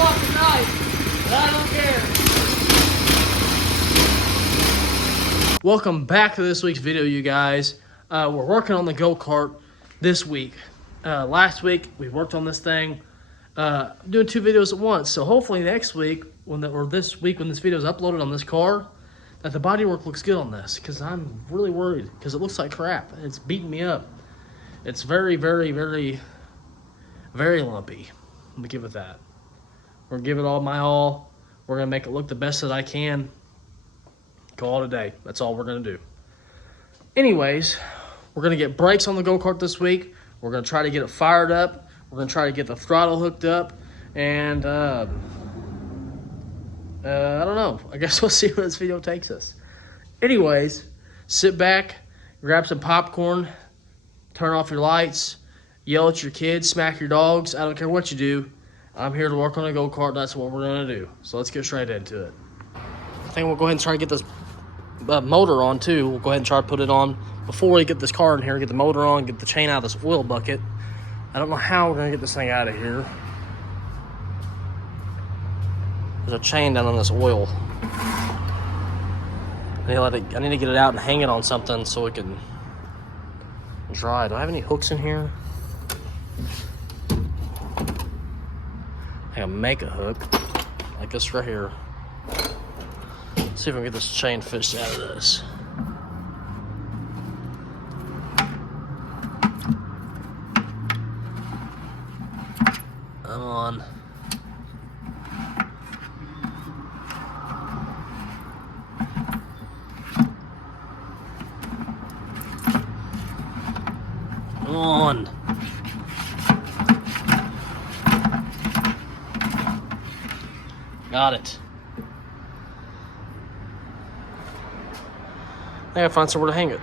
o'clock at night, and I don't care. Welcome back to this week's video, you guys. We're working on the go-kart this week. Last week, we worked on this thing. I'm doing 2 videos at once, so hopefully next week, this week when this video is uploaded on this car, that the bodywork looks good on this, because I'm really worried, because it looks like crap. It's beating me up. It's very, very, very, very lumpy. Let me give it that. We're going to give it all my all. We're going to make it look the best that I can. Call it a day. That's all we're going to do. Anyways, we're going to get brakes on the go-kart this week. We're going to try to get it fired up. We're going to try to get the throttle hooked up. And, I don't know. I guess we'll see where this video takes us. Anyways, sit back, grab some popcorn, turn off your lights, yell at your kids, smack your dogs. I don't care what you do. I'm here to work on a go-kart. That's what we're going to do. So let's get straight into it. I think we'll go ahead and try to get this motor on too. We'll go ahead and try to put it on before we get this car in here, get the motor on, get the chain out of this oil bucket. I don't know how we're going to get this thing out of here. There's a chain down on this oil. I need to get it out and hang it on something so it can dry. Do I have any hooks in here? I can make a hook like this right here. Let's see if we can get this chain fished out of this. Come on. Come on. Got it. I gotta find somewhere to hang it.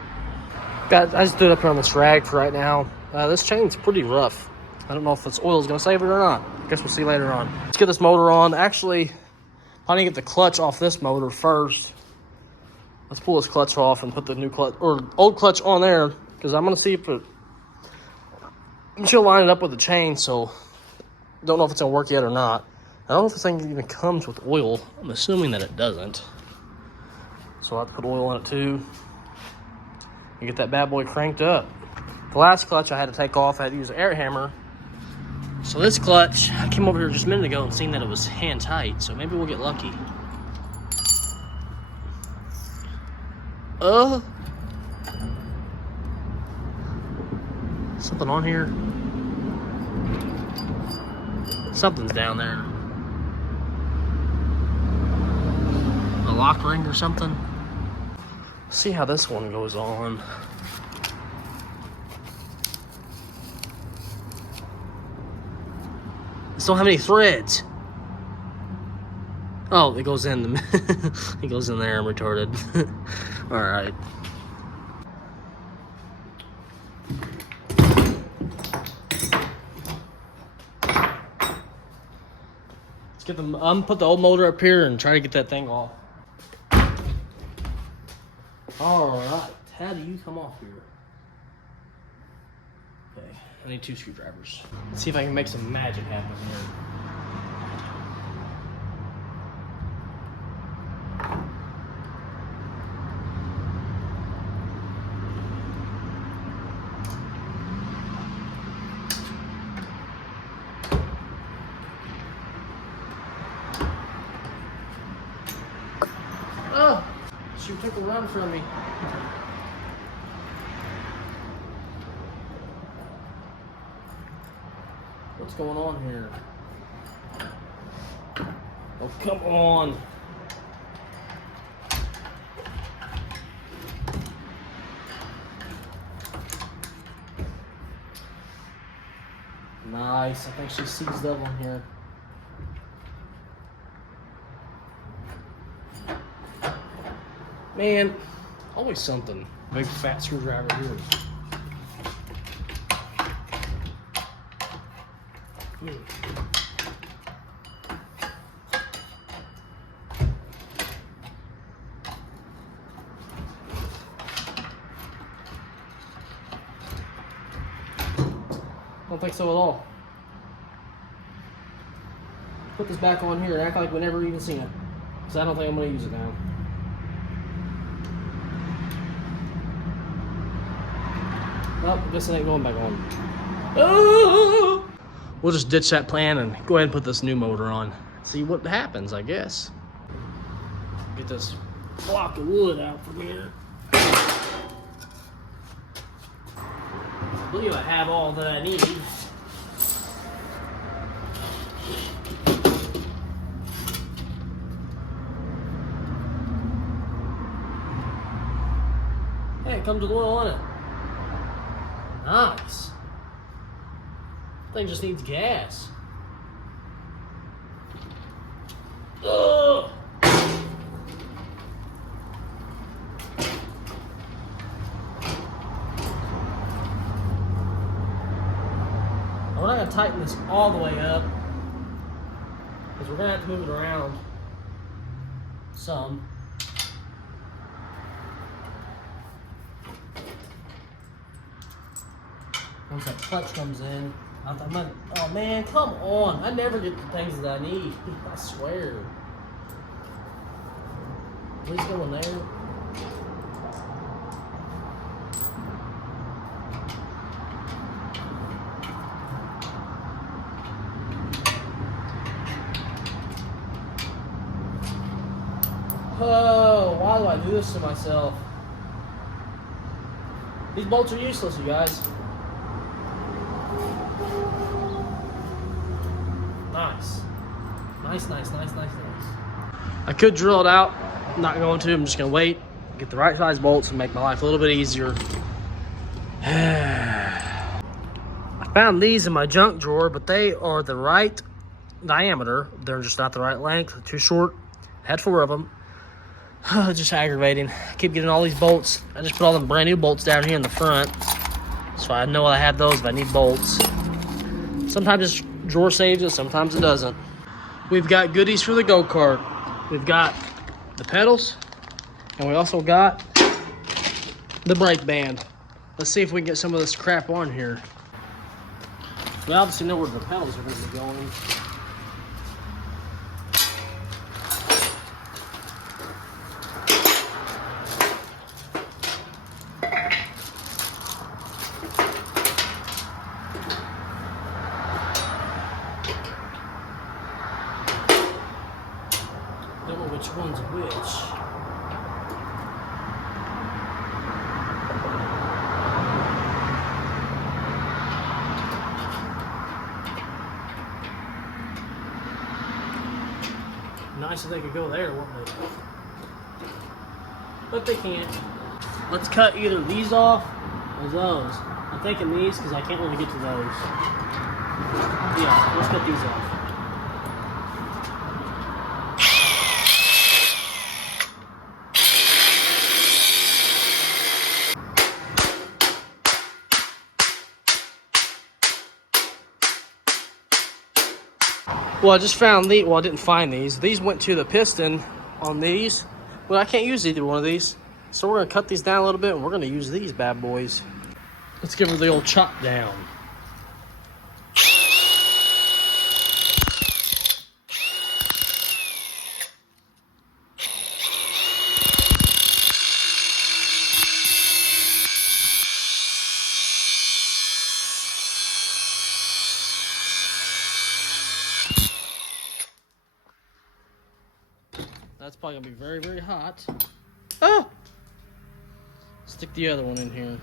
Guys, I stood up here on this rag for right now. This chain's pretty rough. I don't know if this oil is gonna save it or not. I guess we'll see later on. Let's get this motor on. Actually, I need to get the clutch off this motor first. Let's pull this clutch off and put the new clutch or old clutch on there, because I'm gonna see if it. I'm just gonna line it up with the chain, so don't know if it's gonna work yet or not. I don't know if this thing even comes with oil. I'm assuming that it doesn't. So I'll have to put oil in it too. And get that bad boy cranked up. The last clutch I had to take off, I had to use an air hammer. So this clutch, I came over here just a minute ago and seen that it was hand tight, so maybe we'll get lucky. Something on here. Something's down there. A lock ring or something. See how this one goes on. It don't have any threads. Oh, it goes in. It goes in there. I'm retarded. All right. Let's get them. I'm put the old motor up here and try to get that thing off. All right. How do you come off here? Okay. I need 2 screwdrivers. Let's see if I can make some magic happen here. Oh! She took a run from me. What's going on here? Oh, come on. Nice. I think she seized up on here. Man, always something. Big fat screwdriver here. Don't think so at all. put this back on here and act like we never even seen it. Because I don't think I'm going to use it now. Well, I guess it ain't going back on. Oh! We'll just ditch that plan and go ahead and put this new motor on. See what happens, I guess. Get this block of wood out from here. I believe I have all that I need. Hey, it comes with oil in it. Nice. Thing just needs gas. Ugh. We're not going to tighten this all the way up because we're going to have to move it around some. Once that clutch comes in, oh man, come on. I never get the things that I need. I swear. Please go in there. Oh, why do I do this to myself? These bolts are useless, you guys. Nice. Nice. I could drill it out. I'm not going to. I'm just going to wait, get the right size bolts, and make my life a little bit easier. I found these in my junk drawer, but they are the right diameter. They're just not the right length. Too short. I had 4 of them. Just aggravating. I keep getting all these bolts. I just put all them brand new bolts down here in the front, so I know I have those if I need bolts. Sometimes this drawer saves it, sometimes it doesn't. We've got goodies for the go-kart. We've got the pedals, and we also got the brake band. Let's see if we can get some of this crap on here. We obviously know where the pedals are going to be going. Don't know which one's which. Nice if they could go there, wouldn't they? But they can't. Let's cut either these off or those. I'm thinking these because I can't really get to those. Yeah, let's cut these off. Well, I just found these. Well, I didn't find these. These went to the piston on these. Well, I can't use either one of these. So we're going to cut these down a little bit, and we're going to use these bad boys. Let's give her the old chop down. That's probably gonna be very, very hot. Ah! Stick the other one in here.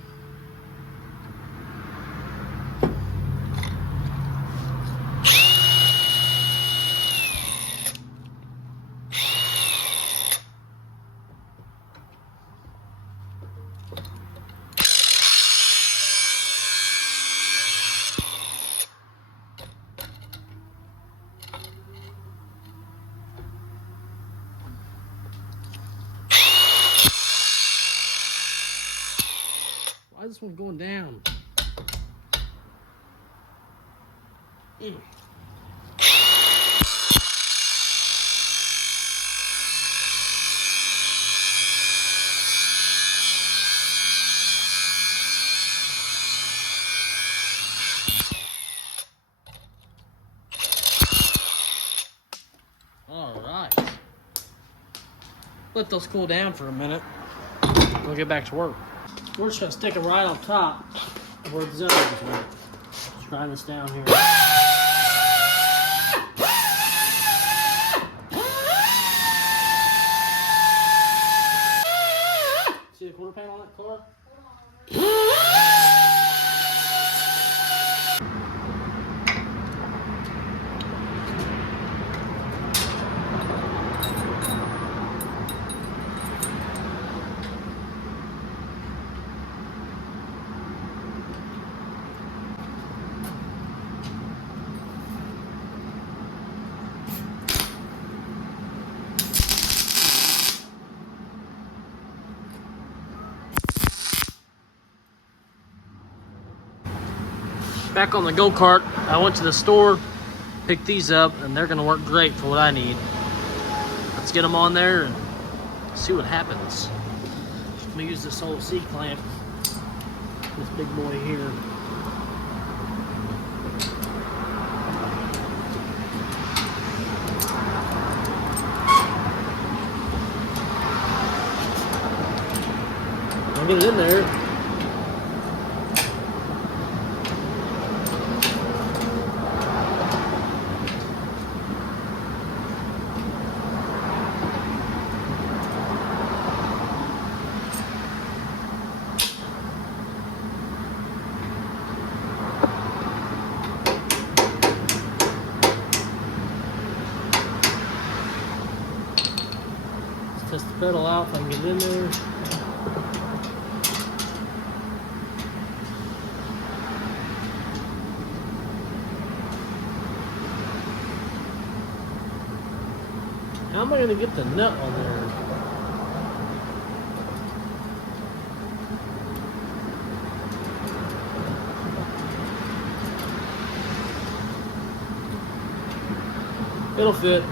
Why is this one going down? let those cool down for a minute. We'll get back to work. We're just gonna stick them right on top of where the zones went. Just grind this down here. See the quarter panel on that car? Back on the go-kart, I went to the store, picked these up, and they're gonna work great for what I need. Let's get them on there and see what happens. Let me use this old C-clamp, this big boy here. I'll get it in there. Test the pedal out if I can get it in there. How am I going to get the nut on there? It'll fit.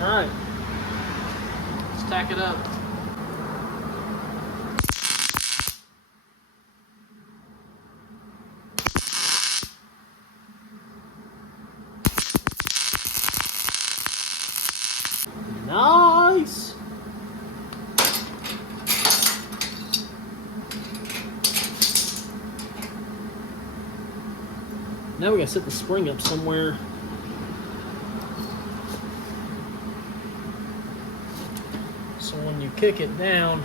Alright, let's tack it up. Nice! Now we gotta set the spring up somewhere. So when you kick it down,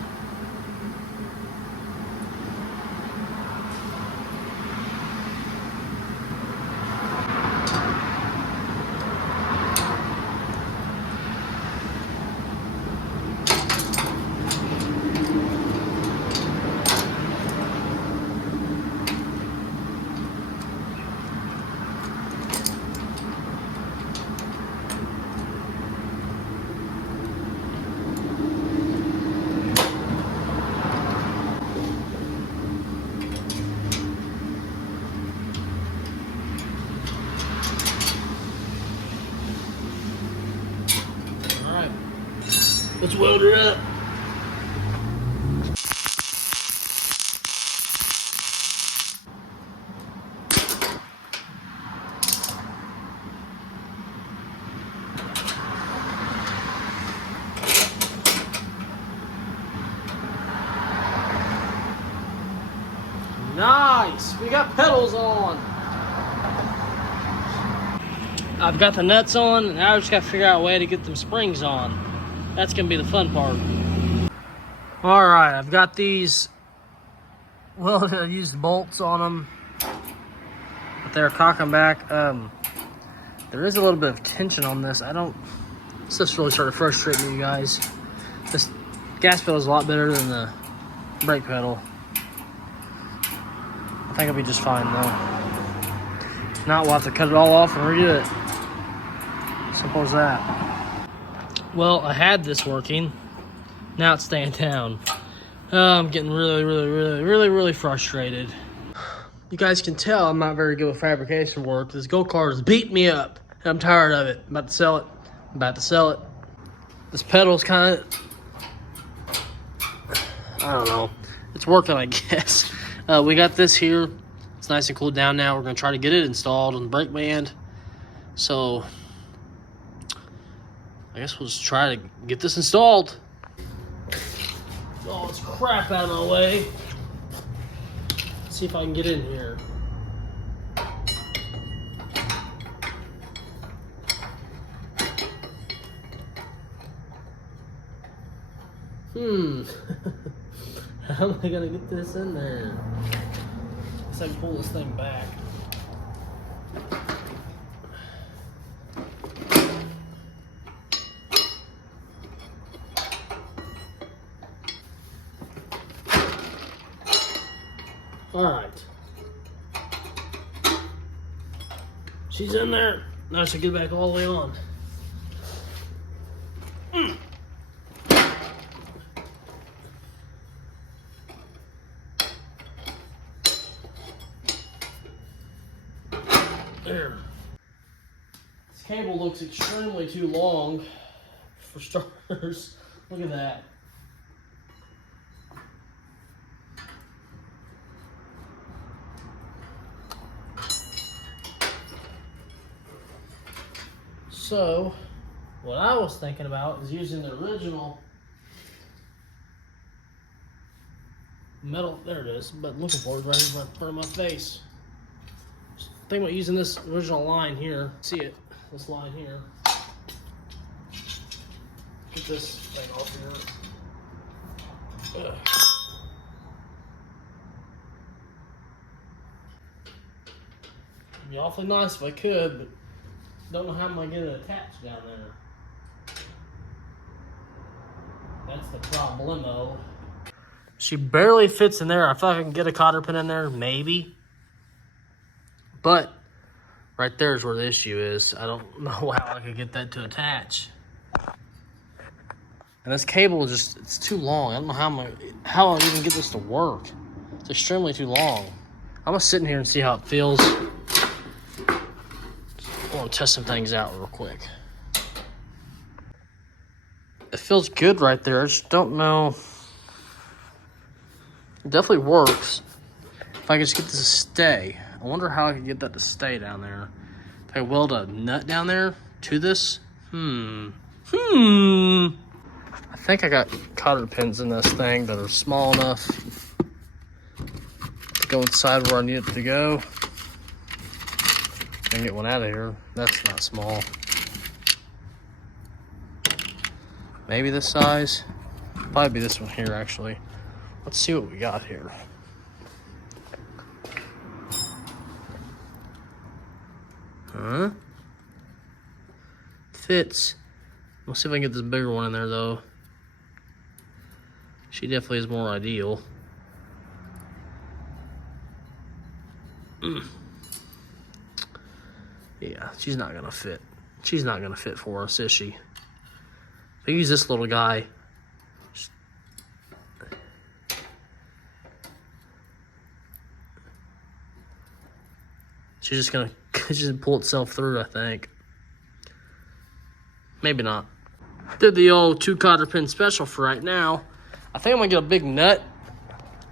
let's weld her up. Nice, we got pedals on. I've got the nuts on, and now I just got to figure out a way to get them springs on. That's gonna be the fun part. All right, I've got these. Well, I used bolts on them, but they're cocking back. There is a little bit of tension on this. This just really started frustrating me, you guys. This gas pedal is a lot better than the brake pedal. I think I'll be just fine though. If not, we'll have to cut it all off and redo it. Simple as that. Well, I had this working. Now it's staying down. I'm getting really frustrated. You guys can tell I'm not very good with fabrication work. This go-kart is beating me up. And I'm tired of it. I'm about to sell it. This pedal's kind of, I don't know. It's working, I guess. We got this here. It's It's nice and cooled down now. We're going to try to get it installed on the brake band. So I guess we'll just try to get this installed. All this crap out of my way. Let's see if I can get in here. How am I gonna get this in there? Guess I can pull this thing back. All right. She's in there. Now I should get back all the way on. There. This cable looks extremely too long for starters. Look at that. So, what I was thinking about is using the original metal, there it is, but looking for it right in front of my face. Thinking about using this original line here. See it, this line here. Get this thing off here. Ugh. It'd be awfully nice if I could, but don't know how I'm gonna get it attached down there. That's the problemo. She barely fits in there. I feel like I can get a cotter pin in there, maybe. But right there is where the issue is. I don't know how I could get that to attach. And this cable is just, it's too long. I don't know how I'll even get this to work. It's extremely too long. I'm gonna sit in here and see how it feels. I want to test some things out real quick. It feels good right there. I just don't know. It definitely works. If I could just get this to stay. I wonder how I could get that to stay down there. If I weld a nut down there to this. I think I got cotter pins in this thing that are small enough to go inside where I need it to go. And get one out of here. That's not small. Maybe this size. Probably be this one here, actually. Let's see what we got here. Huh? Fits. We'll see if I can get this bigger one in there, though. She definitely is more ideal. Yeah, she's not gonna fit. She's not gonna fit for us, is she? If I use this little guy, she's just gonna pull itself through, I think. Maybe not. Did the old 2 cotter pin special for right now. I think I'm gonna get a big nut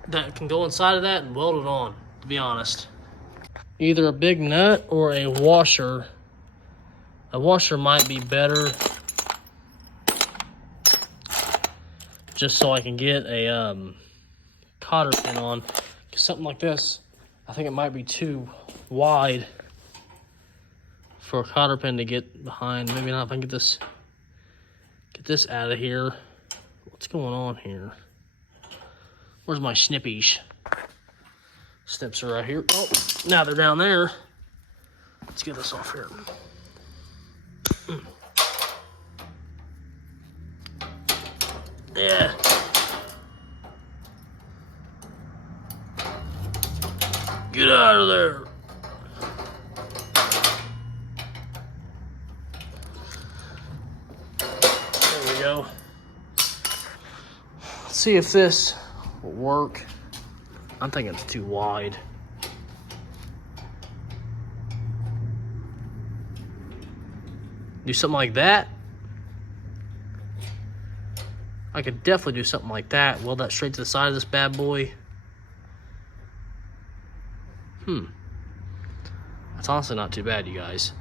that can go inside of that and weld it on, to be honest. Either a big nut or a washer. A washer might be better, just so I can get a cotter pin on. Cause something like this, I think it might be too wide for a cotter pin to get behind. Maybe not. If I can get this out of here. What's going on here? Where's my snippies? Snips are right here. Oh, now they're down there. Let's get this off here. Yeah. Get out of there. There we go. Let's see if this will work. I'm thinking it's too wide. Do something like that. I could definitely do something like that. Weld that straight to the side of this bad boy. That's honestly not too bad, you guys.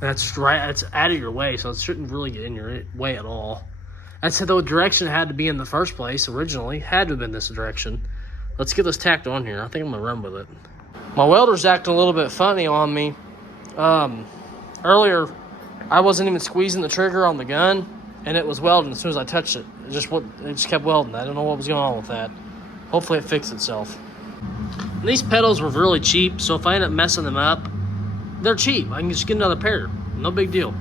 That's right. That's out of your way, so it shouldn't really get in your way at all. That's the direction it had to be in the first place originally. Had to have been this direction. Let's get this tacked on here. I think I'm going to run with it. My welder's acting a little bit funny on me. Earlier, I wasn't even squeezing the trigger on the gun, and it was welding as soon as I touched it. It just kept welding. I don't know what was going on with that. Hopefully it fixed itself. And these pedals were really cheap, so if I end up messing them up, they're cheap. I can just get another pair. No big deal.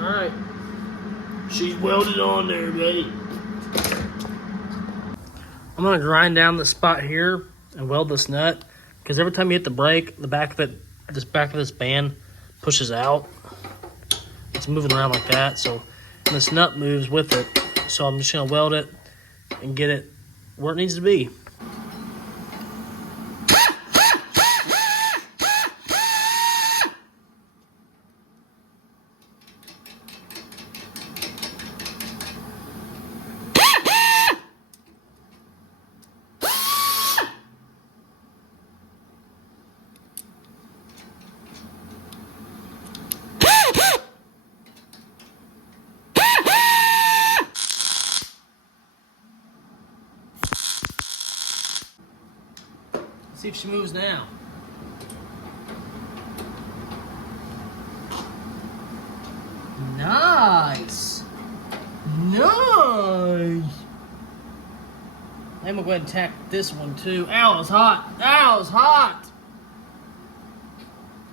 Alright. She's welded on there, buddy. I'm going to grind down the spot here and weld this nut, because every time you hit the brake, the back of it, this back of this band pushes out. It's moving around like that, so and this nut moves with it. So I'm just going to weld it and get it where it needs to be. See if she moves now. Nice. Nice. I'm gonna go ahead and tack this one too. Ow, it's hot. Ow, it's hot.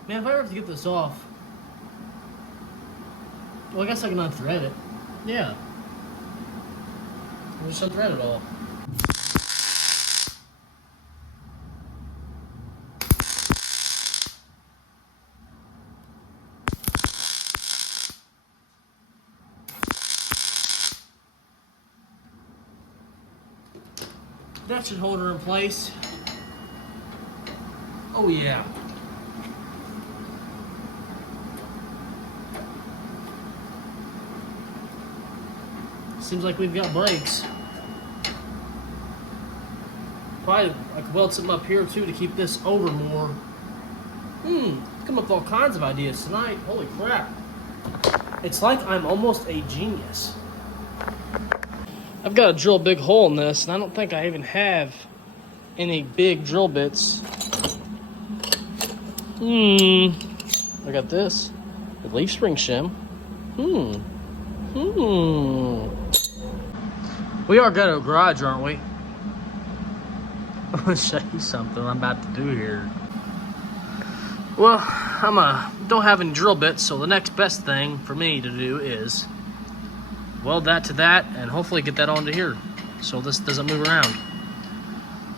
Man, if I ever have to get this off. Well, I guess I can unthread it. Yeah. We'll just unthread it all. That should hold her in place. Oh yeah. Seems like we've got brakes. Probably I could weld something up here too to keep this over more. Come up with all kinds of ideas tonight. Holy crap. It's like I'm almost a genius. I've got to drill a big hole in this, and I don't think I even have any big drill bits. I got this. The leaf spring shim. We are going to a garage, aren't we? I'm going to show you something I'm about to do here. Well, don't have any drill bits, so the next best thing for me to do is weld that to that and hopefully get that onto here so this doesn't move around.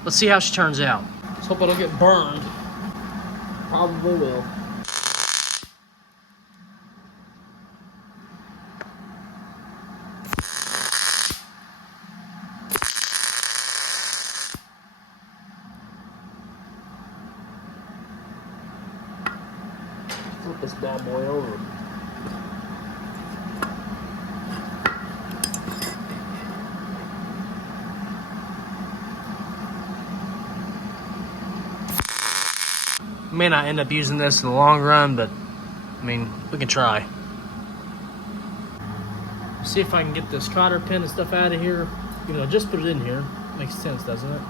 Let's see how she turns out. Let's hope I don't get burned. Probably will. Flip this bad boy over. May not end up using this in the long run, but I mean, we can try. See if I can get this cotter pin and stuff out of here. You know, just put it in here. Makes sense, doesn't it?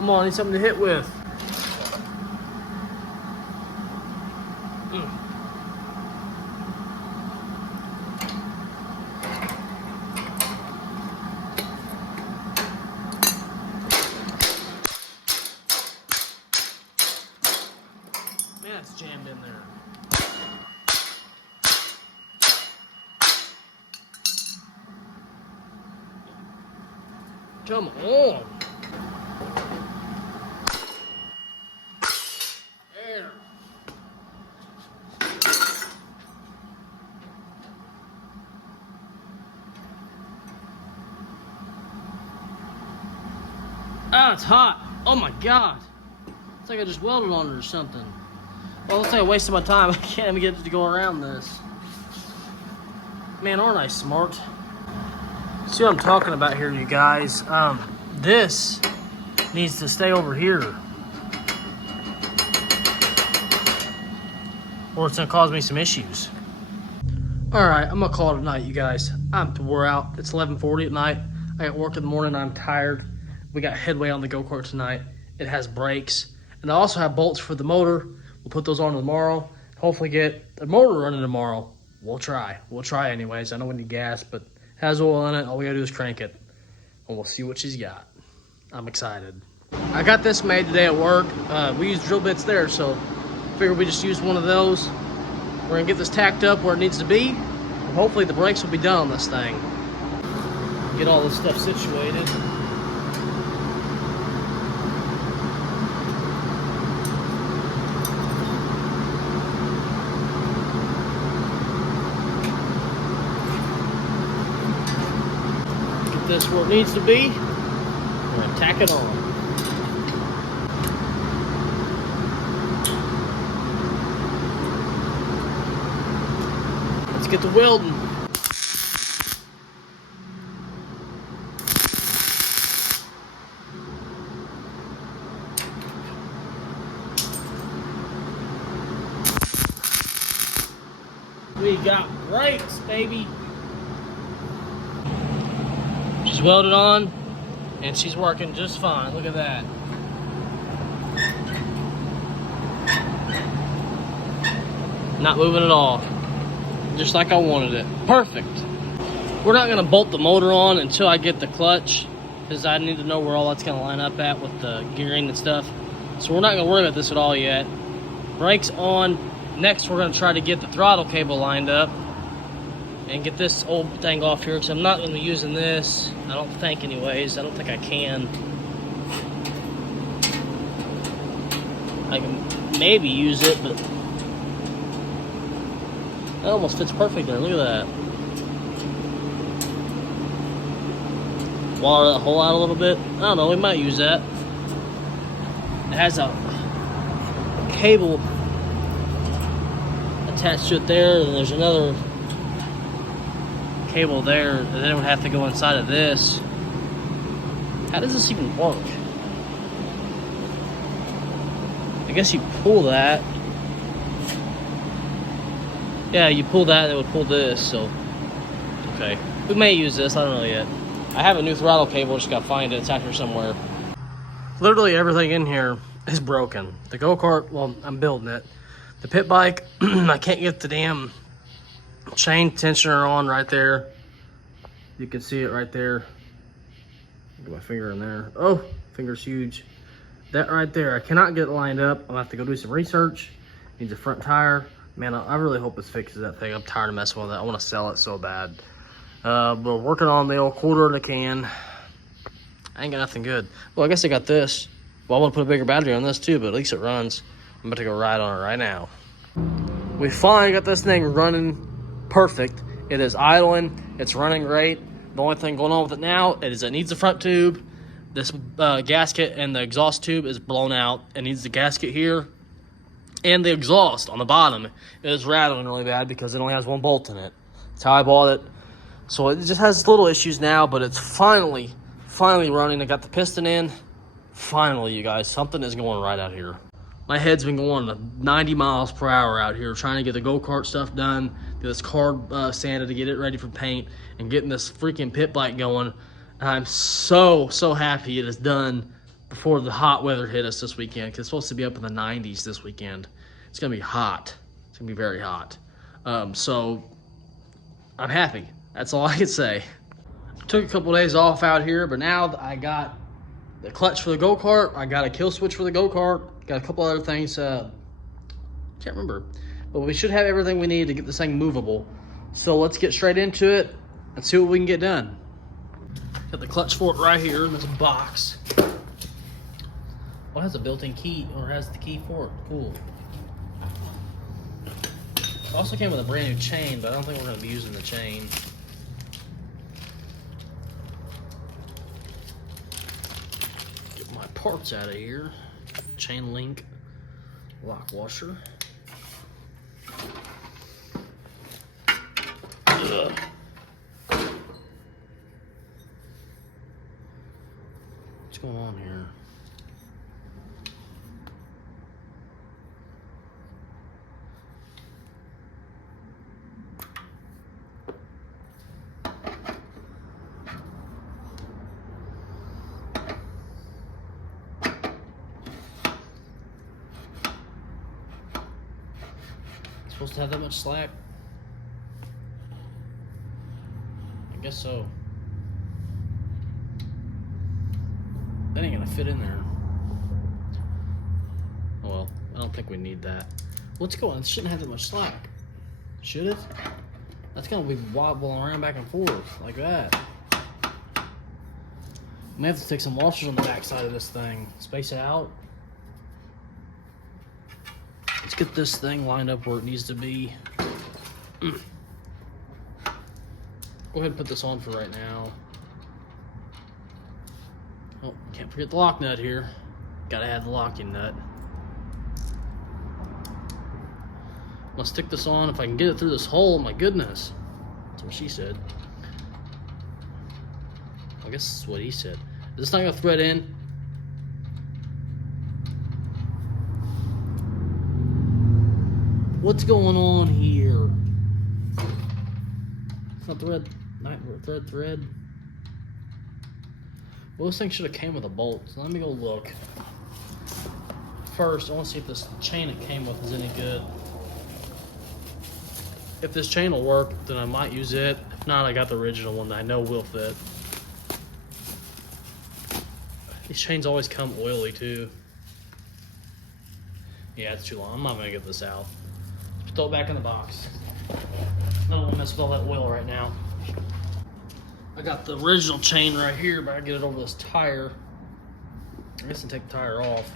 Come on, I need something to hit with. Man, it's jammed in there. Come on. There. Ah, it's hot. Oh my God. It's like I just welded on it or something. Well, looks like I wasted my time. I can't even get it to go around this. Man, aren't I smart? See what I'm talking about here, you guys. This needs to stay over here, or it's gonna cause me some issues. All right, I'm gonna call it a night, you guys. I'm wore out. It's 11:40 at night. I got work in the morning. I'm tired. We got headway on the go-kart tonight. It has brakes, and I also have bolts for the motor. We'll put those on tomorrow. Hopefully get the motor running tomorrow. We'll try anyways. I know we need gas, but it has oil in it. All we gotta do is crank it, and we'll see what she's got. I'm excited. I got this made today at work. We use drill bits there, so figured we just use one of those. We're gonna get this tacked up where it needs to be, and hopefully the brakes will be done on this thing. Get all this stuff situated. Get this where it needs to be. We're gonna tack it on. Let's get the welding. We got brakes, baby. She's welded on, and she's working just fine. Look at that. Not moving at all. Just like I wanted it. Perfect. We're not gonna bolt the motor on until I get the clutch, because I need to know where all that's gonna line up at with the gearing and stuff. So we're not gonna worry about this at all yet. Brakes on. Next, we're gonna try to get the throttle cable lined up and get this old thing off here, because I'm not gonna be using this. I don't think anyways. I don't think I can. I can maybe use it, but it almost fits perfect there. Look at that. Water that hole out a little bit. I don't know, we might use that. It has a cable attached to it there, and there's another cable there, and then it would have to go inside of this. How does this even work? I guess you pull that. Yeah, you pull that, and it would pull this, so. Okay. We may use this, I don't know yet. I have a new throttle cable, just gotta find it. It's out here somewhere. Literally everything in here is broken. The go-kart, well, I'm building it. The pit bike, I can't get the damn chain tensioner on right there. You can see it right there. Get my finger in there. Oh, finger's huge. That right there, I cannot get it lined up. I'll have to go do some research. Needs a front tire. Man, I really hope this fixes that thing. I'm tired of messing with it. I want to sell it so bad. But we're working on the old quarter in the can. I ain't got nothing good. Well, I guess I got this. Well, I want to put a bigger battery on this too, but at least it runs. I'm about to go ride on it right now. We finally got this thing running perfect. It is idling. It's running great. The only thing going on with it now is it needs a front tube. This gasket and the exhaust tube is blown out. It needs the gasket here. And the exhaust on the bottom is rattling really bad because it only has one bolt in it. That's how I bought it. So it just has little issues now, but it's finally running. I got the piston in. Finally, you guys, something is going right out here. My head's been going 90 miles per hour out here trying to get the go-kart stuff done, get this car sanded to get it ready for paint, and getting this freaking pit bike going. And I'm so happy it is done before the hot weather hit us this weekend, because it's supposed to be up in the 90s this weekend. It's going to be hot. It's going to be very hot. So I'm happy. That's all I can say. Took a couple days off out here, but now I got the clutch for the go-kart. I got a kill switch for the go-kart. Got a couple other things. Can't remember. But we should have everything we need to get this thing movable. So let's get straight into it and see what we can get done. Got the clutch for it right here in this box. Well, it has a built-in key, or has the key for it. Cool. It also came with a brand new chain, but I don't think we're going to be using the chain. Get my parts out of here. Chain link lock washer. Ugh. What's going on here? Supposed to have that much slack? I guess so. That ain't gonna fit in there. Oh well, I don't think we need that. What's going on? It shouldn't have that much slack. Should it? That's gonna be wobbling around back and forth like that. I'm gonna have to take some washers on the back side of this thing. Space it out. Let's get this thing lined up where it needs to be. Go ahead and put this on for right now. Oh, can't forget the lock nut here. Gotta have the locking nut. Let's stick this on. If I can get it through this hole, my goodness. That's what she said. I guess that's what he said. Is this not gonna thread in? What's going on here? It's not thread. Well, this thing should have came with a bolt, so let me go look. First, I want to see if this chain it came with is any good. If this chain will work, then I might use it. If not, I got the original one that I know will fit. These chains always come oily too. Yeah, it's too long. I'm not gonna get this out. Just throw it back in the box. I don't want to mess with all that oil right now. I got the original chain right here, but I get it over this tire. I guess I'll take the tire off.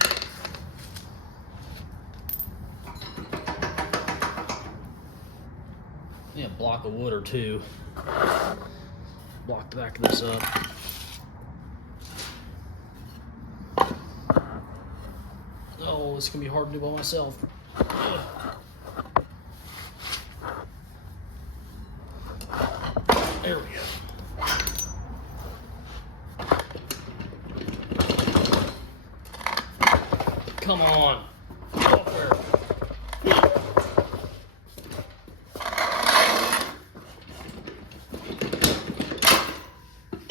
Yeah, a block of wood or two. Block the back of this up. Oh, this is gonna be hard to do by myself. There we go. Come on.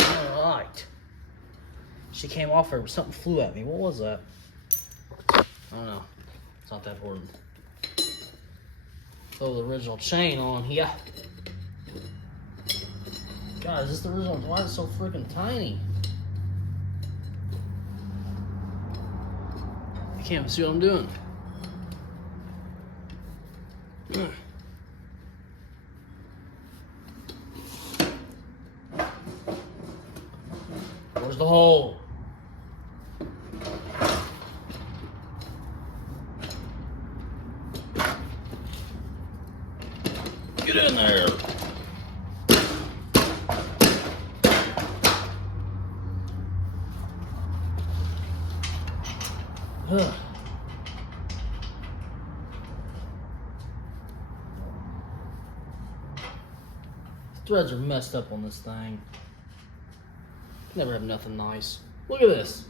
Alright. She came off there, but something flew at me. What was that? I don't know. It's not that important. Throw the original chain on here. God, is this the original? Why is it so freaking tiny? I can't even see what I'm doing. Where's the hole? Get in there. Threads are messed up on this thing. Never have nothing nice. Look at this.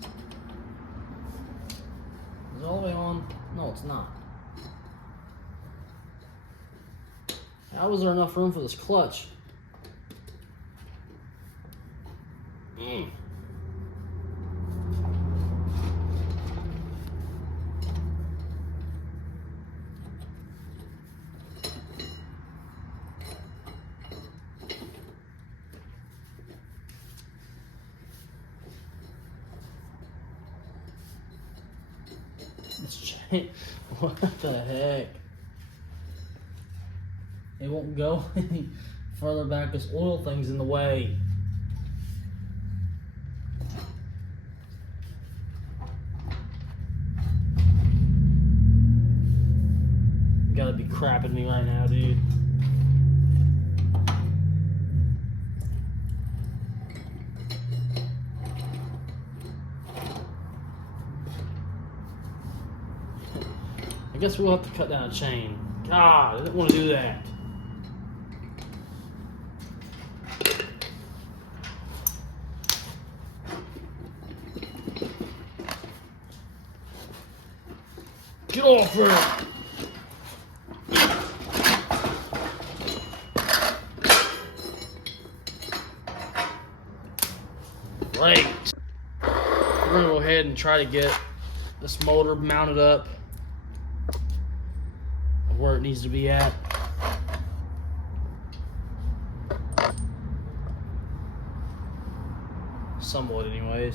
Is it all the way on? No, it's not. How was there enough room for this clutch? What the heck? It won't go any further back. This oil thing's in the way. You gotta be crapping me right now, dude. I guess we'll have to cut down a chain. God, I didn't want to do that. Get off her! Great. We're gonna go ahead and try to get this motor mounted up where it needs to be at. Somewhat, anyways.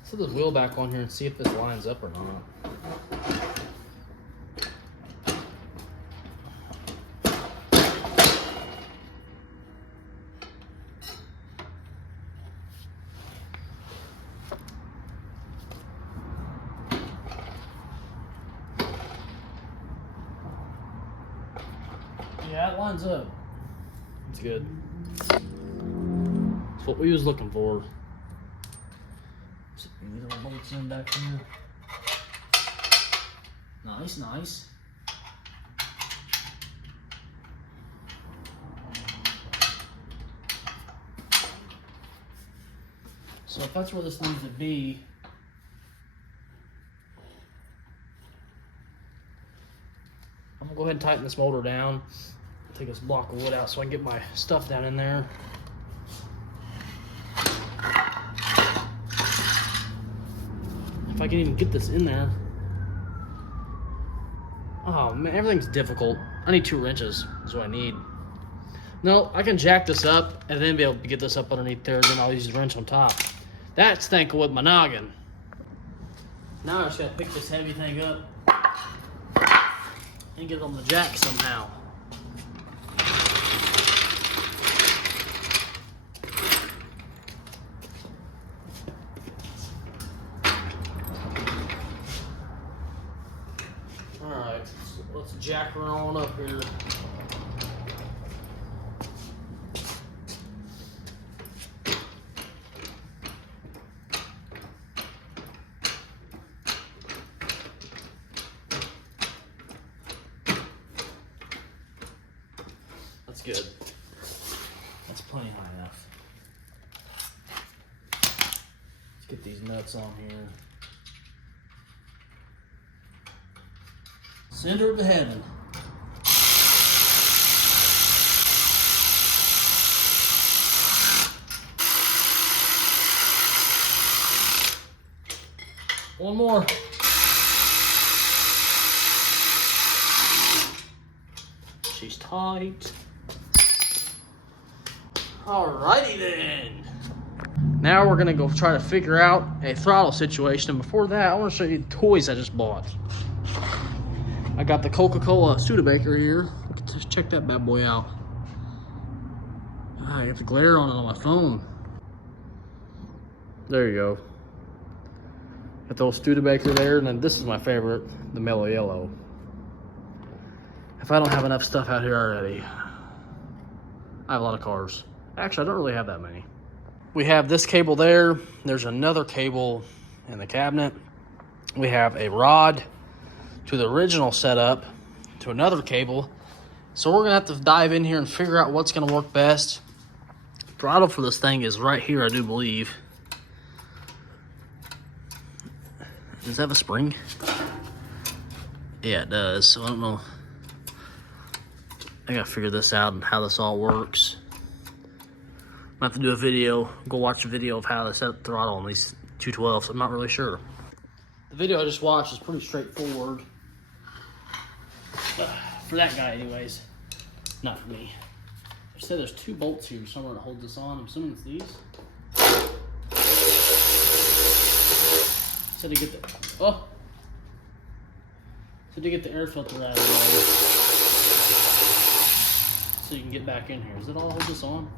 Let's put this wheel back on here and see if this lines up or not. Yeah, it lines up. It's good. That's what we was looking for. These little bolts in back here. Nice, nice. So if that's where this needs to be, I'm gonna go ahead and tighten this motor down. Take this block of wood out so I can get my stuff down in there. If I can even get this in there. Oh man, everything's difficult. I need 2 wrenches, is what I need. No, I can jack this up and then be able to get this up underneath there, then I'll use the wrench on top. That's thinking with my noggin. Now I just gotta pick this heavy thing up and get it on the jack somehow. Alright, so let's jack her on up here. That's good. That's plenty high enough. Let's get these nuts on here. Send her to heaven. One more. She's tight. Alrighty then. Now we're gonna go try to figure out a throttle situation. And before that, I want to show you the toys I just bought. I got the Coca-Cola Studebaker here. Just check that bad boy out. I got the glare on it on my phone. There you go. Got the old Studebaker there, and then this is my favorite, the mellow yellow. If I don't have enough stuff out here already, I have a lot of cars. Actually, I don't really have that many. We have this cable there. There's another cable in the cabinet. We have a rod to the original setup to another cable. So we're gonna have to dive in here and figure out what's gonna work best. Throttle for this thing is right here, I do believe. Does that have a spring? Yeah, it does. So I don't know. I gotta figure this out and how this all works. I have to do a video, go watch a video of how to set the throttle on these 212s. I'm not really sure. The video I just watched is pretty straightforward. For that guy anyways, not for me. I said there's 2 bolts here somewhere to hold this on. I'm assuming it's these. Said to get the air filter out of the way so you can get back in here. Does it all hold this on?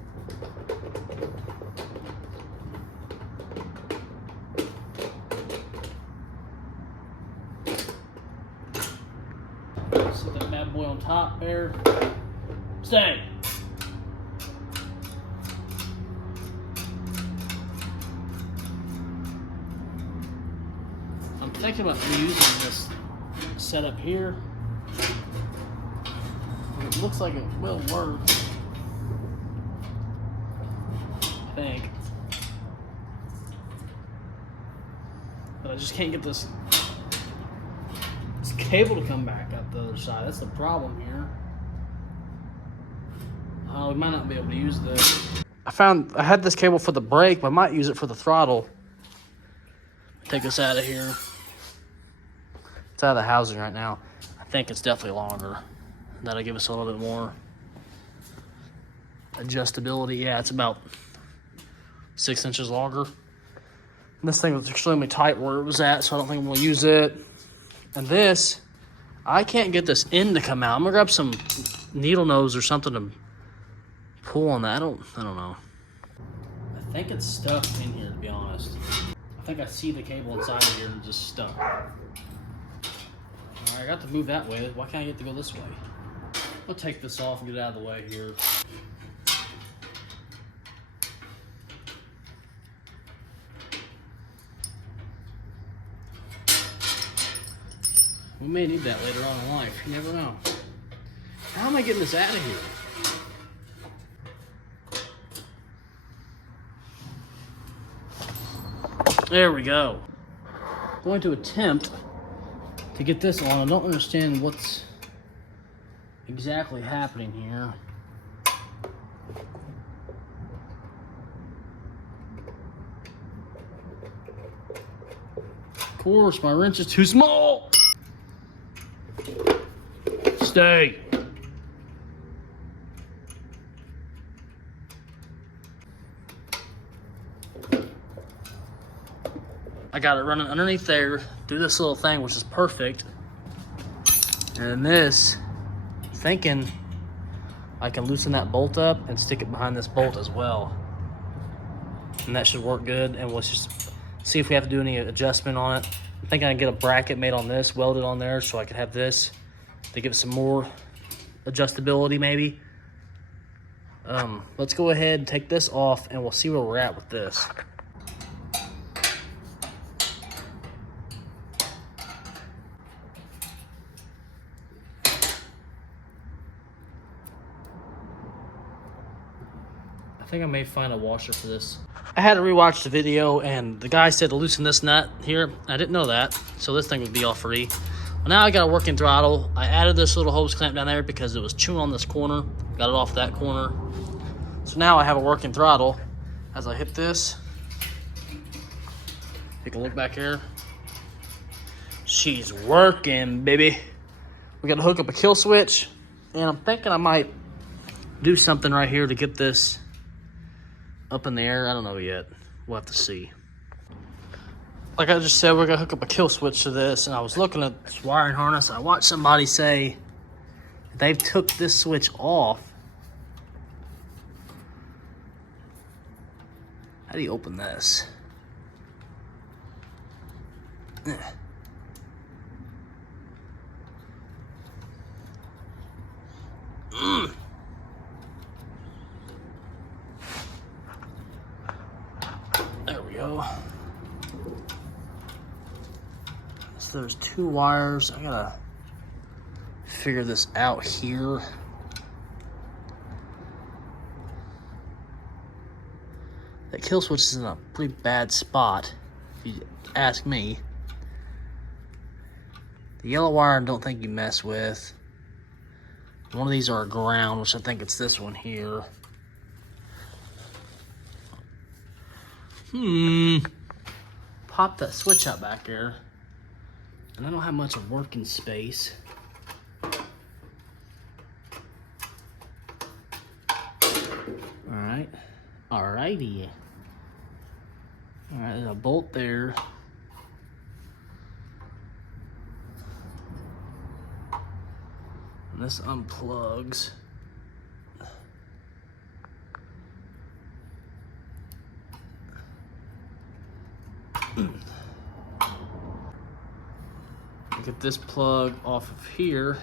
Set that bad boy on top there. Stay. I'm thinking about using this setup here. It looks like it will work. I think. But I just can't get this cable to come back out the other side. That's the problem here. We might not be able to use this. I had this cable for the brake, but I might use it for the throttle. Take this out of here. It's out of the housing right now. I think it's definitely longer. That'll give us a little bit more adjustability. Yeah, it's about 6 inches longer. And this thing was extremely tight where it was at, so I don't think I'm gonna use it. And this, I can't get this end to come out. I'm gonna grab some needle nose or something to pull on that. I don't know. I think it's stuck in here, to be honest. I think I see the cable inside of here and just stuck. All right, I got to move that way. Why can't I get to go this way? I'll take this off and get it out of the way here. We may need that later on in life. You never know. How am I getting this out of here? There we go. I'm going to attempt to get this on. I don't understand what's exactly happening here. Of course, my wrench is too small. Stay. I got it running underneath there, do this little thing, which is perfect. And this, thinking I can loosen that bolt up and stick it behind this bolt as well. And that should work good. And we'll just see if we have to do any adjustment on it. I'm thinking I can get a bracket made on this, welded on there, so I could have this to give it some more adjustability maybe. Let's go ahead and take this off and we'll see where we're at with this. I think I may find a washer for this. I had to rewatch the video and the guy said to loosen this nut here. I didn't know that, so this thing would be all free. Well, now I got a working throttle. I added this little hose clamp down there because it was chewing on this corner. Got it off that corner. So now I have a working throttle. As I hit this, take a look back here. She's working, baby. We got to hook up a kill switch, and I'm thinking I might do something right here to get this up in the air. I don't know yet. We'll have to see. Like I just said, we're gonna hook up a kill switch to this, and I was looking at this wiring harness. I watched somebody say they've took this switch off. How do you open this? There we go. So there's 2 wires. I gotta figure this out here. That kill switch is in a pretty bad spot, if you ask me. The yellow wire I don't think you mess with. One of these are a ground, which I think it's this one here. Pop that switch out back there. And I don't have much of working space. Alright. Alrighty. Alright, there's a bolt there. And this unplugs. Get this plug off of here.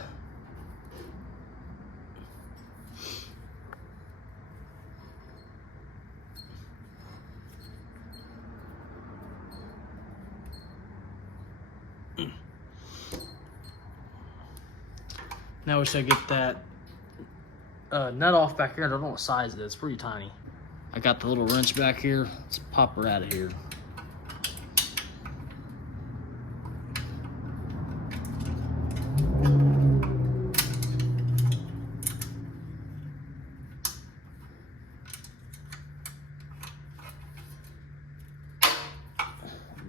Now we should get that nut off back here. I don't know what size it is. It's pretty tiny. I got the little wrench back here. Let's pop her out of here.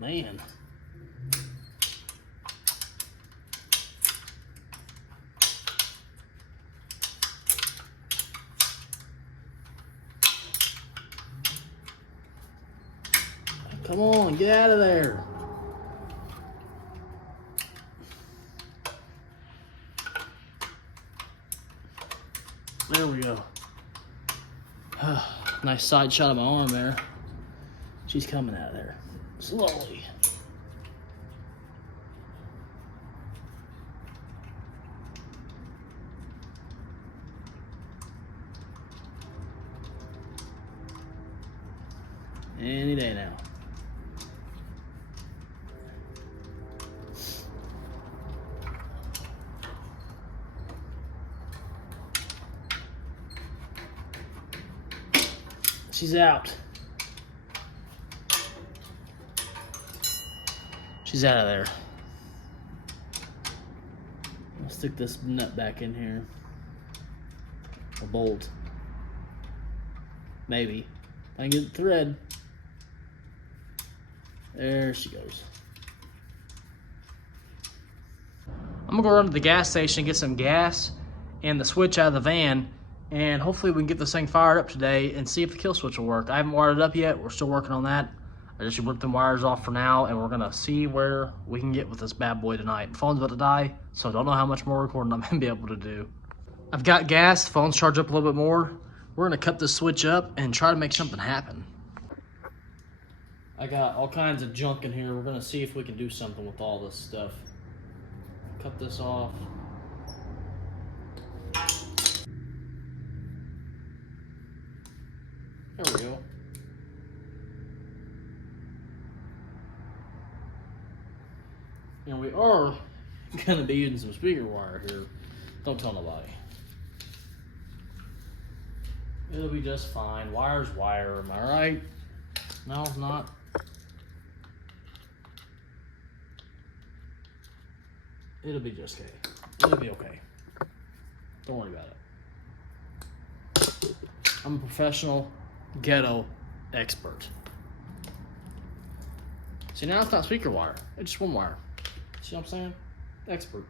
Man. Come on, get out of there. There we go. Nice side shot of my arm there. She's coming out of there. Slowly. Any day now. She's out. She's out of there. I'll stick this nut back in here. A bolt. Maybe. If I can get the thread. There she goes. I'm gonna go run to the gas station and get some gas and the switch out of the van, and hopefully we can get this thing fired up today and see if the kill switch will work. I haven't wired it up yet. We're still working on that. I just ripped the wires off for now, and we're gonna see where we can get with this bad boy tonight. The phone's about to die, so I don't know how much more recording I'm gonna be able to do. I've got gas, the phone's charged up a little bit more. We're gonna cut this switch up and try to make something happen. I got all kinds of junk in here. We're gonna see if we can do something with all this stuff. Cut this off. There we go. And we are gonna be using some speaker wire here. Don't tell nobody. It'll be just fine. Wire's wire, am I right? No, not. It'll be just okay. It'll be okay. Don't worry about it. I'm a professional ghetto expert. See, now it's not speaker wire. It's just one wire. See what I'm saying? Expert.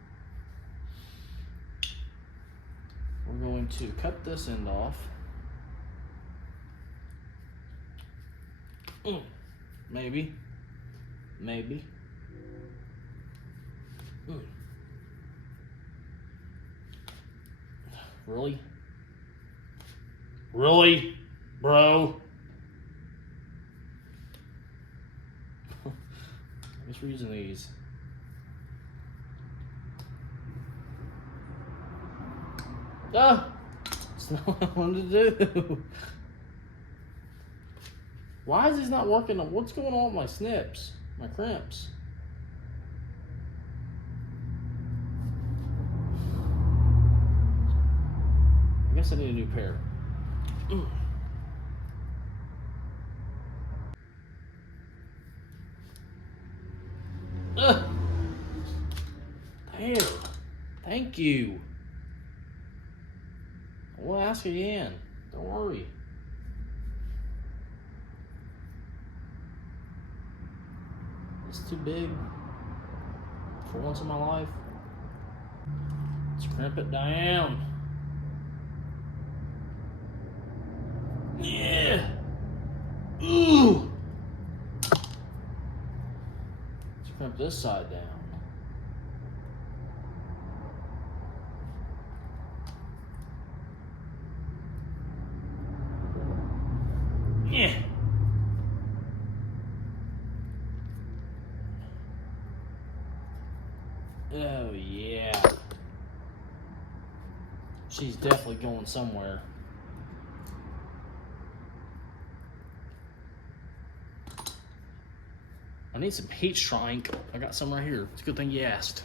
We're going to cut this end off. Maybe. Maybe. Really? Really? Bro? I guess we're using these. Ah! That's not what I wanted to do. Why is this not working? What's going on with my snips? My crimps? I guess I need a new pair. Dang There. Thank you. I won't ask again. Don't worry. It's too big for once in my life. Let's crimp it down. Yeah. Ooh. Let's crimp this side down. Yeah. Oh yeah. She's definitely going somewhere. I need some heat shrink. I got some right here. It's a good thing you asked.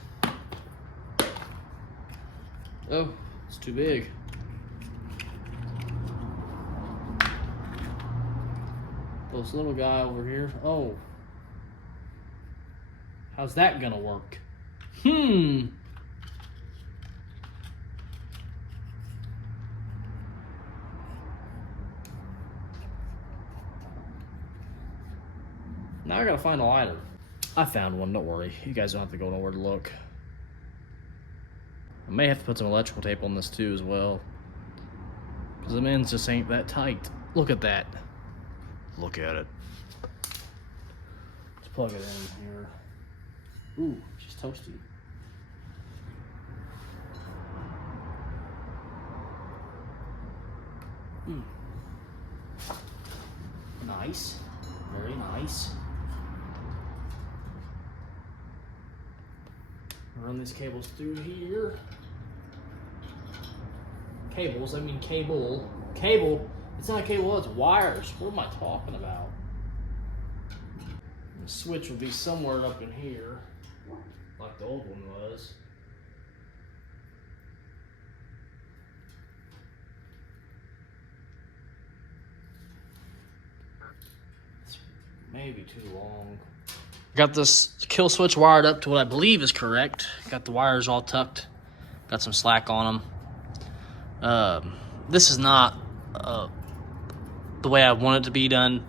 Oh, it's too big. This little guy over here. Oh. How's that gonna work? Now I gotta find a lighter. I found one, don't worry. You guys don't have to go nowhere to look. I may have to put some electrical tape on this too as well, because the ends just ain't that tight. Look at that. Look at it. Let's plug it in here. Ooh, she's toasty. Nice. Very nice. Run these cables through here. Cables, I mean cable. Cable, it's not a cable, it's wires. What am I talking about? The switch will be somewhere up in here, like the old one was. It's maybe too long. Got this kill switch wired up to what I believe is correct. Got the wires all tucked. Got some slack on them. This is not the way I want it to be done.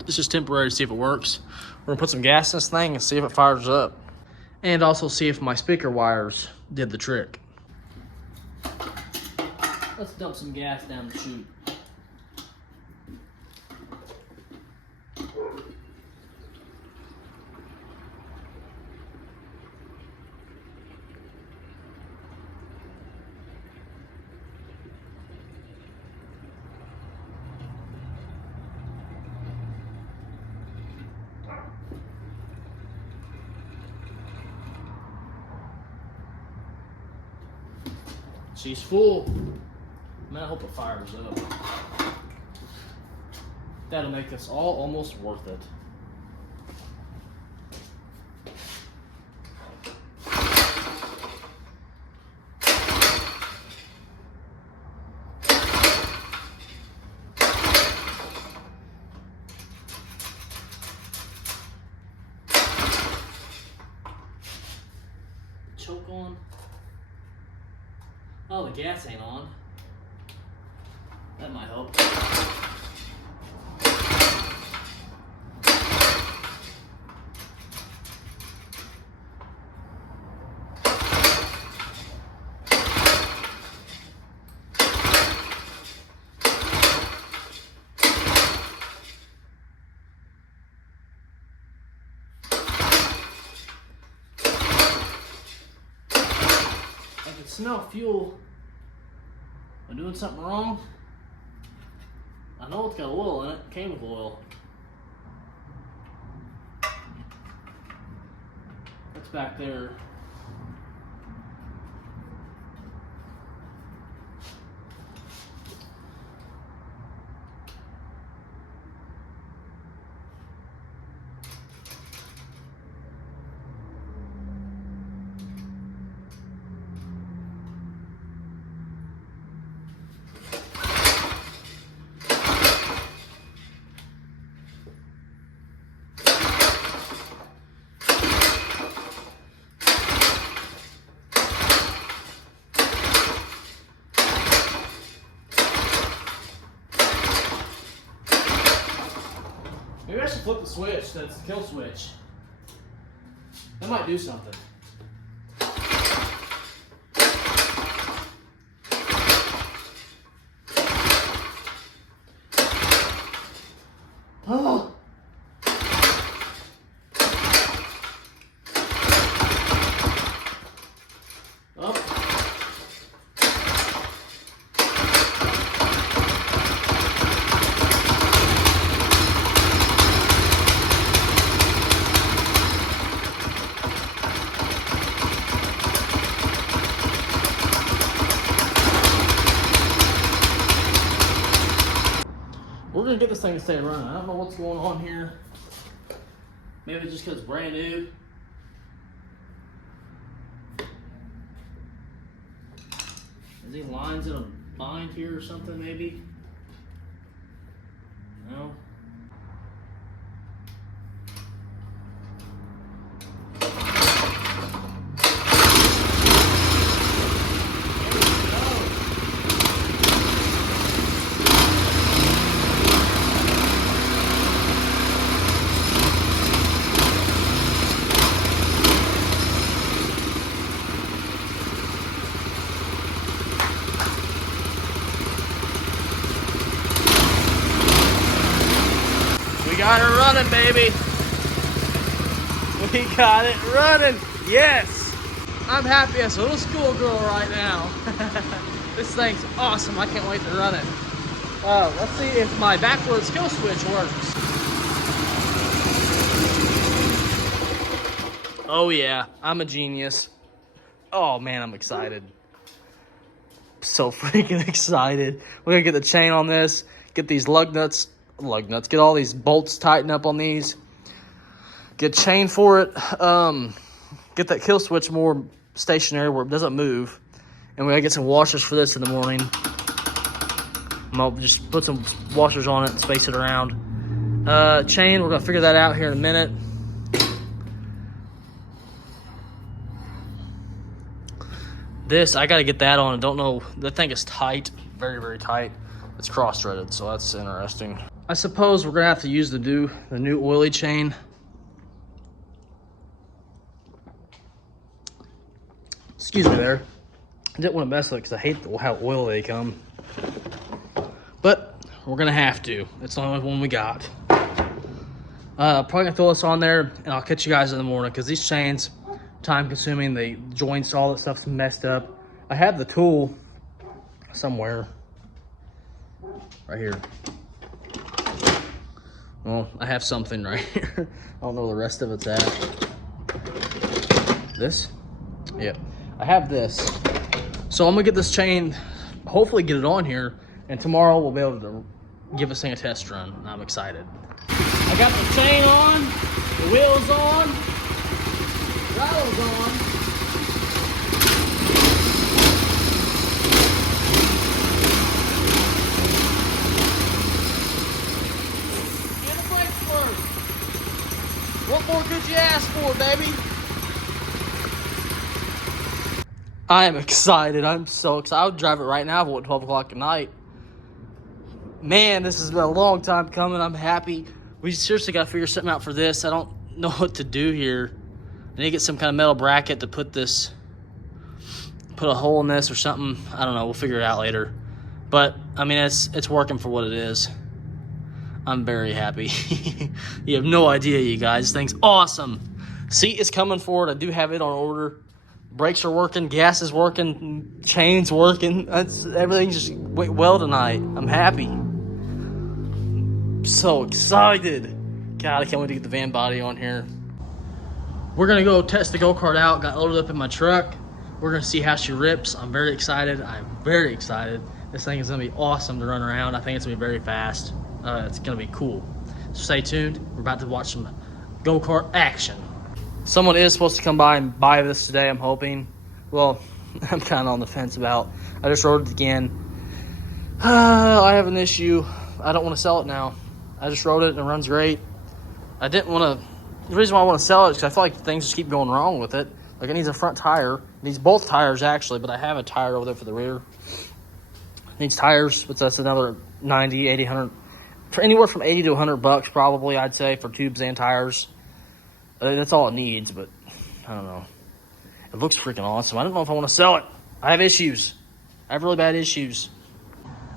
It's just temporary to see if it works. We're gonna put some gas in this thing and see if it fires up. And also see if my speaker wires did the trick. Let's dump some gas down the chute. She's full. Man, I hope it fires up. That'll make us all almost worth it. Choke on. Oh, the gas ain't on. That might help. I can smell fuel. Am I doing something wrong? I know it's got oil in it. It came with oil. That's back there. switch. That's the kill switch. That might do something. Oh. We're gonna get this thing to stay running. I don't know what's going on here. Maybe it's just because it's brand new. Is these lines in a bind here or something maybe? No. Got it running, baby. We got it running. Yes. I'm happy as a little schoolgirl right now. This thing's awesome. I can't wait to run it. Let's see if my backwards kill switch works. Oh yeah, I'm a genius. Oh man, I'm excited. So freaking excited. We're gonna get the chain on this, get these lug nuts, get all these bolts tightened up on these, get chain for it, get that kill switch more stationary where it doesn't move, and we gotta get some washers for this in the morning. I'll just put some washers on it and space it around. Chain, we're gonna figure that out here in a minute. This, I gotta get that on. I don't know, that thing is tight, very, very tight. It's cross-threaded, so that's interesting. I suppose we're gonna have to use the new oily chain. Excuse me there. I didn't want to mess with it because I hate how oily they come. But we're gonna have to. It's the only one we got. Probably gonna throw this on there, and I'll catch you guys in the morning because these chains, time consuming. The joints, all that stuff's messed up. I have the tool somewhere. Right here. Well, I have something right here. I don't know where the rest of it's at. This? Yep. I have this. So I'm gonna get this chain, hopefully get it on here, and tomorrow we'll be able to give this thing a test run. I'm excited. I got the chain on, the wheels on, rattles on. What more could you ask for, baby? I am excited. I'm so excited. I would drive it right now if it was 12 o'clock at night. Man, this has been a long time coming. I'm happy. We seriously got to figure something out for this. I don't know what to do here. I need to get some kind of metal bracket to put a hole in this or something. I don't know. We'll figure it out later. But, I mean, it's working for what it is. I'm very happy. You have no idea, you guys. This thing's awesome. Seat is coming for it. I do have it on order. Brakes are working. Gas is working. Chain's working. Everything just went well tonight. I'm happy. I'm so excited. God, I can't wait to get the van body on here. We're going to go test the go-kart out. Got loaded up in my truck. We're going to see how she rips. I'm very excited. I'm very excited. This thing is going to be awesome to run around. I think it's going to be very fast. It's going to be cool. So stay tuned. We're about to watch some go-kart action. Someone is supposed to come by and buy this today, I'm hoping. Well, I'm kind of on the fence about. I just rode it again. I have an issue. I don't want to sell it now. I just rode it and it runs great. I didn't want to. The reason why I want to sell it is because I feel like things just keep going wrong with it. Like it needs a front tire. It needs both tires actually, but I have a tire over there for the rear. It needs tires, but that's another 90, 80, 100 for anywhere from 80 to 100 bucks, probably, I'd say, for tubes and tires. That's all it needs, but I don't know. It looks freaking awesome. I don't know if I want to sell it. I have issues. I have really bad issues.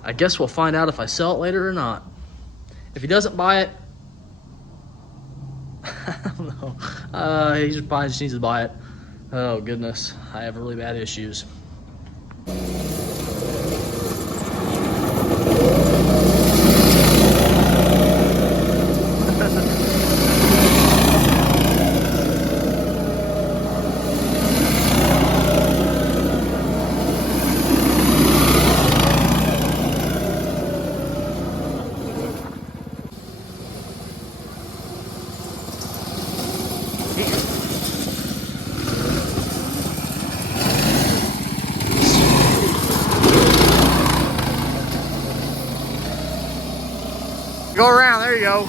I guess we'll find out if I sell it later or not. If he doesn't buy it, I don't know. He probably just needs to buy it. Oh, goodness. I have really bad issues. Go around, there you go.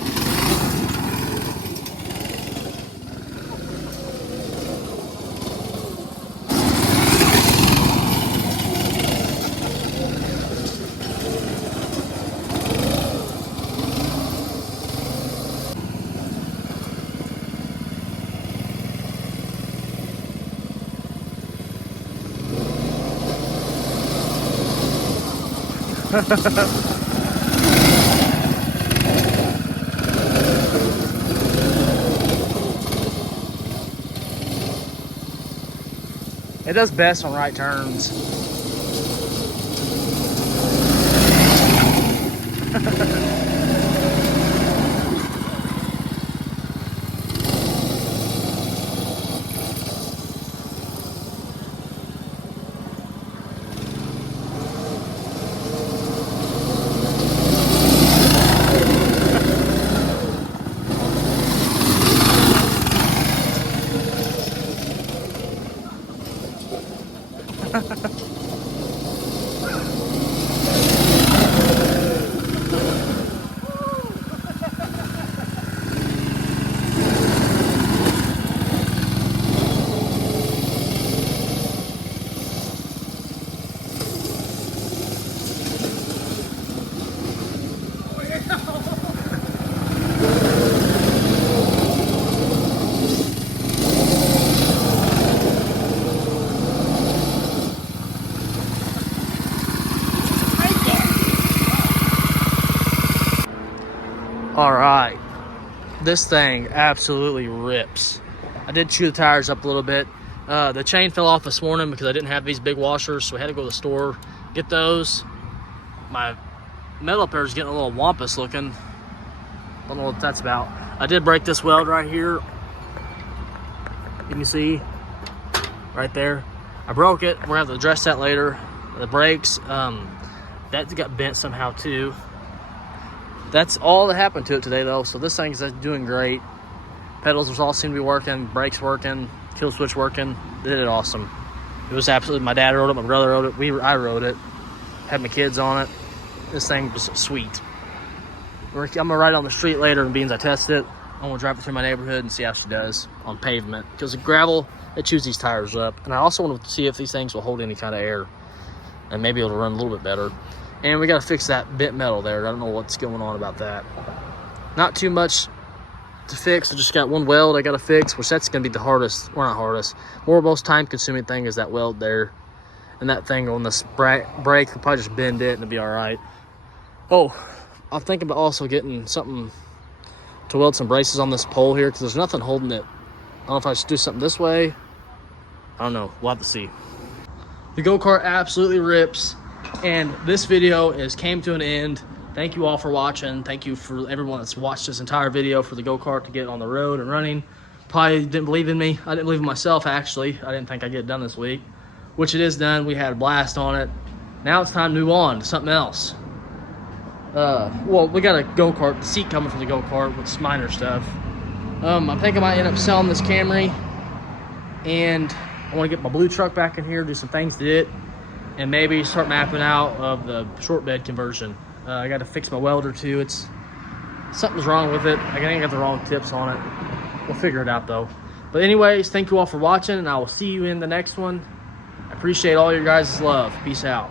It does best on right turns. All right, this thing absolutely rips. I did chew the tires up a little bit. The chain fell off this morning because I didn't have these big washers, so we had to go to the store, get those. My metal up there is getting a little wampus looking. Don't know what that's about. I did break this weld right here. You can see right there. I broke it. We're gonna have to address that later. The brakes, that got bent somehow too. That's all that happened to it today though, so this thing's doing great. Pedals all seem to be working, brakes working, kill switch working. They did it awesome. It was absolutely, my dad rode it, my brother rode it, I rode it. Had my kids on it. This thing was sweet. I'm gonna ride it on the street later and beans I test it. I'm gonna drive it through my neighborhood and see how she does on pavement. Because the gravel, it chews these tires up. And I also want to see if these things will hold any kind of air. And maybe it'll run a little bit better. And we gotta fix that bent metal there. I don't know what's going on about that. Not too much to fix. I just got one weld I gotta fix, which that's gonna be the hardest, well not hardest, most time consuming thing is that weld there. And that thing on this brake, will probably just bend it and it'll be all right. Oh, I'm thinking about also getting something to weld some braces on this pole here because there's nothing holding it. I don't know if I should do something this way. I don't know, we'll have to see. The go-kart absolutely rips. And this video came to an end. Thank you all for watching. Thank you for everyone that's watched this entire video for the go-kart to get on the road and running. Probably didn't believe in me. I didn't believe in myself, actually. I didn't think I'd get it done this week, which it is done. We had a blast on it. Now it's time to move on to something else. Well, we got a go-kart, the seat coming for the go-kart, with minor stuff. I think I might end up selling this Camry, and I want to get my blue truck back in here, do some things to it, and maybe start mapping out of the short bed conversion. I got to fix my welder too. Something's wrong with it. I think I got the wrong tips on it. We'll figure it out though. But anyways, thank you all for watching, and I will see you in the next one. I appreciate all your guys' love. Peace out.